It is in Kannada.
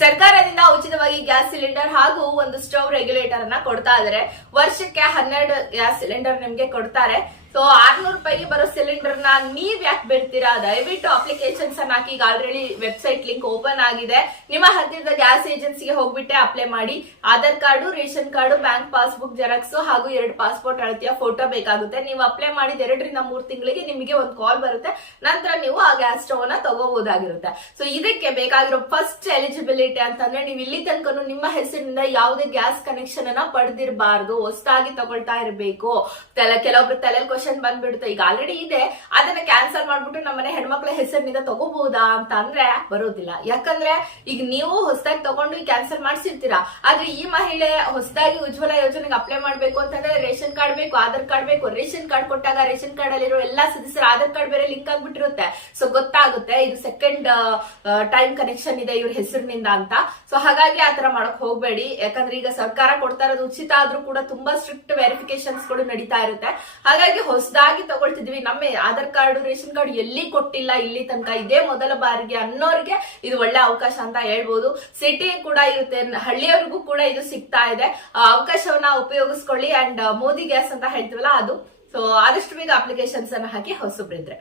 ಸರ್ಕಾರದಿಂದ ಉಚಿತವಾಗಿ ಗ್ಯಾಸ್ ಸಿಲಿಂಡರ್ ಹಾಗೂ ಒಂದು ಸ್ಟವ್ ರೆಗ್ಯುಲೇಟರ್ ಅನ್ನ ಕೊಡ್ತಾ ಇದಾರೆ. ವರ್ಷಕ್ಕೆ 12 ಗ್ಯಾಸ್ ಸಿಲಿಂಡರ್ ನಿಮ್ಗೆ ಕೊಡ್ತಾರೆ. ಸೊ 600 ರೂಪಾಯಿಗೆ ಬರೋ ಸಿಲಿಂಡರ್ ನ ನೀವ್ ಯಾಕೆ ಬಿಡ್ತೀರಾ? ದಯವಿಟ್ಟು ಅಪ್ಲಿಕೇಶನ್ಸ್ ಅನ್ನ ಹಾಕಿ. ಈಗ ಆಲ್ರೆಡಿ ವೆಬ್ಸೈಟ್ ಲಿಂಕ್ ಓಪನ್ ಆಗಿದೆ. ನಿಮ್ಮ ಹತ್ತಿರದ ಗ್ಯಾಸ್ ಏಜೆನ್ಸಿಗೆ ಹೋಗ್ಬಿಟ್ಟೆ ಅಪ್ಲೈ ಮಾಡಿ. Aadhaar card, ration card, bank passbook xerox ಹಾಗೂ 2 ಪಾಸ್ಪೋರ್ಟ್ ಅಳತೆಯ ಫೋಟೋ ಬೇಕಾಗುತ್ತೆ. ನೀವು ಅಪ್ಲೈ ಮಾಡಿದ 2 ರಿಂದ 3 ತಿಂಗಳಿಗೆ ನಿಮಗೆ ಒಂದು ಕಾಲ್ ಬರುತ್ತೆ. ನಂತರ ನೀವು ಆ ಗ್ಯಾಸ್ ಸ್ಟವ್ ನ ತಗೋಬಹುದಾಗಿರುತ್ತೆ. ಸೊ ಇದಕ್ಕೆ ಬೇಕಾಗಿರೋ ಫಸ್ಟ್ ಎಲಿಜಿಬಿಲಿಟಿ ಅಂತಂದ್ರೆ ನೀವು ಇಲ್ಲಿ ತನಕ ನಿಮ್ಮ ಹೆಸರಿನಿಂದ ಯಾವುದೇ ಗ್ಯಾಸ್ ಕನೆಕ್ಷನ್ ಅನ್ನ ಪಡೆದಿರಬಾರ್ದು. ಹೊಸದಾಗಿ ತಗೊಳ್ತಾ ಇರಬೇಕು. ಕೆಲವೊಬ್ರು ತಲೆ ಬಂದ್ಬಿಡುತ್ತೆ. ಈಗ ಆಲ್ರೆಡಿ ಇದೆ, ಅದನ್ನ ಕ್ಯಾನ್ಸಲ್ ಮಾಡ್ಬಿಟ್ಟು ನಮ್ಮನೆ ಹೆಣ್ಮಕ್ಳ ಹೆಸರಿನಿಂದ ತಗೋಬಹುದಾ ಅಂತ ಅಂದ್ರೆ ಬರೋದಿಲ್ಲ. ಯಾಕಂದ್ರೆ ಈಗ ನೀವು ಹೊಸದಾಗಿ ತಗೊಂಡು ಕ್ಯಾನ್ಸಲ್ ಮಾಡ್ಸಿರ್ತೀರಾ. ಆದ್ರೆ ಈ ಮಹಿಳೆ ಹೊಸದಾಗಿ ಉಜ್ವಲ ಯೋಜನೆಗೆ ಅಪ್ಲೈ ಮಾಡ್ಬೇಕು ಅಂತಂದ್ರೆ ರೇಷನ್ ಕಾರ್ಡ್ ಬೇಕು, ಆಧಾರ್ ಕಾರ್ಡ್ ಬೇಕು. ರೇಷನ್ ಕಾರ್ಡ್ ಕೊಟ್ಟಾಗ ರೇಷನ್ ಕಾರ್ಡ್ ಅಲ್ಲಿರೋ ಎಲ್ಲಾ ಸದಸ್ಯರ ಆಧಾರ್ ಕಾರ್ಡ್ ಬೇರೆ ಲಿಂಕ್ ಆಗ್ಬಿಟ್ಟಿರುತ್ತೆ. ಸೊ ಗೊತ್ತಾಗುತ್ತೆ ಇದು ಸೆಕೆಂಡ್ ಟೈಮ್ ಕನೆಕ್ಷನ್ ಇದೆ ಇವ್ರ ಹೆಸರಿನಿಂದ ಅಂತ. ಸೊ ಹಾಗಾಗಿ ಆತರ ಮಾಡಕ್ ಹೋಗ್ಬೇಡಿ. ಯಾಕಂದ್ರೆ ಈಗ ಸರ್ಕಾರ ಕೊಡ್ತಾ ಇರೋದು ಉಚಿತ ಆದ್ರೂ ಕೂಡ ತುಂಬಾ ಸ್ಟ್ರಿಕ್ಟ್ ವೆರಿಫಿಕೇಶನ್ಸ್ ಗಳು ನಡೀತಾ ಇರುತ್ತೆ. ಹಾಗಾಗಿ ಹೊಸದಾಗಿ ತಗೊಳ್ತಿದ್ವಿ, ನಮ್ಮ ಆಧಾರ್ ಕಾರ್ಡ್, ರೇಷನ್ ಕಾರ್ಡ್ ಎಲ್ಲಿ ಕೊಟ್ಟಿಲ್ಲ ಇಲ್ಲಿ ತನಕ, ಇದೇ ಮೊದಲ ಬಾರಿಗೆ ಅನ್ನೋರಿಗೆ ಇದು ಒಳ್ಳೆ ಅವಕಾಶ ಅಂತ ಹೇಳ್ಬೋದು. ಸಿಟಿ ಕೂಡ ಇರುತ್ತೆ, ಹಳ್ಳಿಯವರಿಗೂ ಕೂಡ ಇದು ಸಿಗ್ತಾ ಇದೆ. ಅವಕಾಶವನ್ನ ಉಪಯೋಗಿಸ್ಕೊಳ್ಳಿ. ಅಂಡ್ ಮೋದಿ ಗ್ಯಾಸ್ ಅಂತ ಹೇಳ್ತೀವಲ್ಲ ಅದು. ಸೊ ಆದಷ್ಟು ಬೇಗ ಅಪ್ಲಿಕೇಶನ್ಸ್ ಅನ್ನ ಹಾಕಿ ಹೊಸಬ್ರಿದ್ರೆ